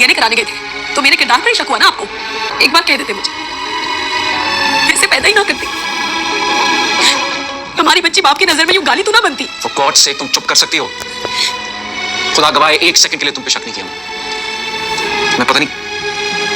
DNA कराने गए थे तो मेरे किरदार पर ही शक हुआ ना आपको? एक बार कह देते मुझे, ऐसे पैदा ही ना करती, हमारी बच्ची बाप की नजर में यूं गाली तो ना बनती। For God's sake, तुम चुप कर सकती हो? खुदा गवाह है, एक सेकंड के लिए तुम पे शक नहीं किया मैं पता नहीं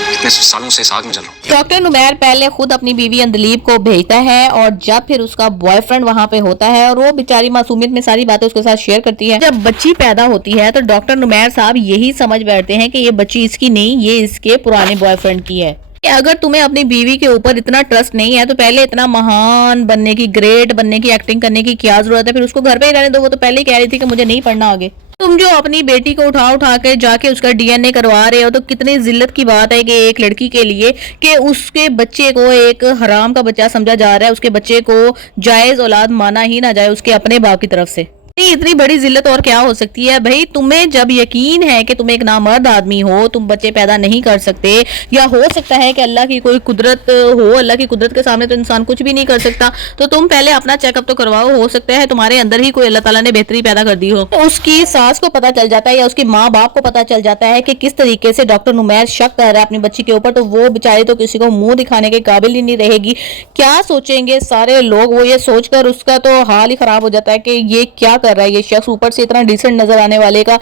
कितने सालों से इस आग में जल रहा हूं। डॉक्टर नुमैर पहले खुद अपनी बीवी अंदलीब को भेजता है और जब फिर उसका बॉयफ्रेंड वहां पे होता है और वो बेचारी मासूमियत में सारी बातें उसके साथ शेयर करती है। जब बच्ची पैदा होती है तो डॉक्टर नुमैर साहब यही समझ बैठते हैं कि ये बच्ची इसकी नहीं, ये इसके पुराने बॉयफ्रेंड की है। अगर तुम्हें अपनी बीवी के ऊपर इतना ट्रस्ट नहीं है तो पहले इतना महान बनने की, ग्रेट बनने की, एक्टिंग करने की क्या जरूरत है? फिर उसको घर पे ही रहने दो। वो तो पहले ही कह रही थी कि मुझे नहीं पढ़ना आगे। तुम जो अपनी बेटी को उठा उठा के जाके उसका डीएनए करवा रहे हो तो कितनी जिल्लत की बात है कि एक लड़की के लिए कि उसके बच्चे को एक हराम का बच्चा समझा जा रहा है, उसके बच्चे को जायज औलाद माना ही ना जाए उसके अपने बाप की तरफ से। इतनी बड़ी जिल्लत और क्या हो सकती है भाई? तुम्हें जब यकीन है कि तुम एक नामर्द आदमी हो, तुम बच्चे पैदा नहीं कर सकते, या हो सकता है कि अल्लाह की कोई कुदरत हो, अल्लाह की कुदरत के सामने तो इंसान कुछ भी नहीं कर सकता, तो तुम पहले अपना चेकअप तो करवाओ। हो सकता है तुम्हारे अंदर ही कोई अल्लाह ताला ने बेहतरी पैदा कर दी हो। तो उसकी सास को पता चल जाता है या उसकी माँ बाप को पता चल जाता है कि किस तरीके से डॉक्टर नुमैर शक कर रहा है अपनी बच्ची के ऊपर, तो वो बेचारी तो किसी को मुंह दिखाने के काबिल ही नहीं रहेगी। क्या सोचेंगे सारे लोग? वो ये सोचकर उसका तो हाल ही खराब हो जाता है कि ये क्या कर रहा है ये शख्स, ऊपर से इतना डिसेंट नजर आने वाले का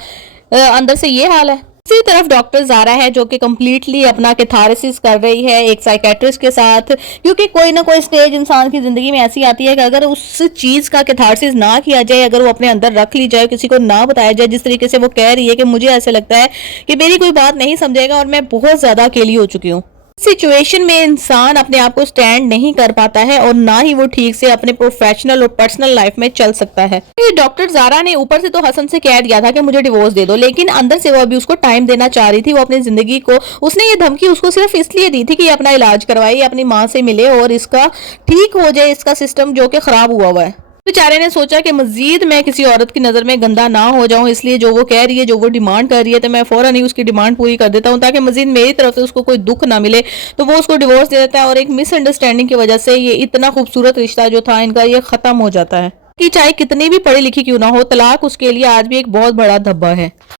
अंदर से ये हाल है। इसी तरफ डॉक्टर ज़ारा है जो कि कम्प्लीटली अपना कैथारसिस कर रही है एक साइकेट्रिस्ट के साथ, क्योंकि कोई ना कोई स्टेज इंसान की जिंदगी में ऐसी आती है कि अगर उस चीज का कैथारसिस ना किया जाए, अगर वो अपने अंदर रख ली जाए, किसी को ना बताया जाए, जिस तरीके से वो कह रही है कि मुझे ऐसे लगता है कि मेरी कोई बात नहीं समझेगा और मैं बहुत ज्यादा अकेली हो चुकी हूँ। सिचुएशन में इंसान अपने आप को स्टैंड नहीं कर पाता है और ना ही वो ठीक से अपने प्रोफेशनल और पर्सनल लाइफ में चल सकता है। डॉक्टर ज़ारा ने ऊपर से तो हसन से कह दिया था कि मुझे डिवोर्स दे दो, लेकिन अंदर से वो अभी उसको टाइम देना चाह रही थी। वो अपनी जिंदगी को, उसने ये धमकी उसको सिर्फ इसलिए दी थी कि अपना इलाज करवाए, अपनी माँ से मिले और इसका ठीक हो जाए, इसका सिस्टम जो कि खराब हुआ है। बेचारे ने सोचा कि मजीद मैं किसी औरत की नज़र में गंदा ना हो जाऊं, इसलिए जो वो कह रही है, जो वो डिमांड कर रही है, तो मैं फौरन ही उसकी डिमांड पूरी कर देता हूं ताकि मजीद मेरी तरफ से उसको कोई दुख ना मिले। तो वो उसको डिवोर्स दे देता है और एक मिसअंडरस्टैंडिंग की वजह से ये इतना खूबसूरत रिश्ता जो था इनका ये खत्म हो जाता है कि चाहे कितनी भी पढ़ी लिखी क्यों ना हो, तलाक उसके लिए आज भी एक बहुत बड़ा धब्बा है।